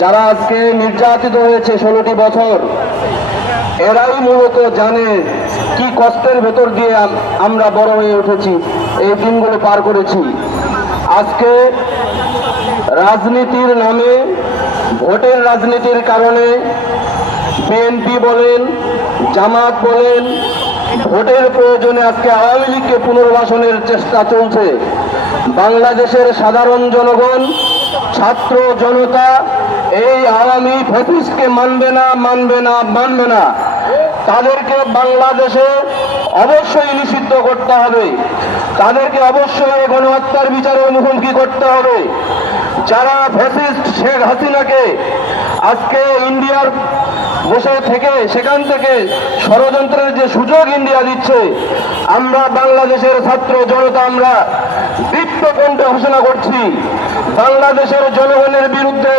যারা আজকে নির্যাতিত হয়েছে 16টি বছর, এরাই মূলত জানে কি কষ্টের ভেতর দিয়ে আমরা বড় হয়ে উঠেছি, এই দিনগুলো পার করেছি। আজকে রাজনীতির নামে, ভোটের রাজনীতির কারণে বিএনপি বলেন, জামাত বলেন, ভোটের প্রয়োজনে আজকে আওয়ামী লীগকে পুনর্বাসনের চেষ্টা চলছে। বাংলাদেশের সাধারণ জনগণ, ছাত্র জনতা এই আওয়ামী ফ্যাসিস্টকে মানবে না, মানবে না, মানবে না। তাদেরকে বাংলাদেশে অবশ্যই নিষিদ্ধ করতে হবে, তাদেরকে অবশ্যই গণহত্যার বিচারের মুখোমুখি করতে হবে। যারা ফ্যাসিস্ট শেখ হাসিনাকে আজকে ইন্ডিয়ার বসে থেকে সেখান থেকে ষড়যন্ত্রের যে সুযোগ ইন্ডিয়া দিচ্ছে, আমরা বাংলাদেশের ছাত্র জনতা আমরা দীপ্ত কণ্ঠে ঘোষণা করছি, বাংলাদেশের জনগণের বিরুদ্ধে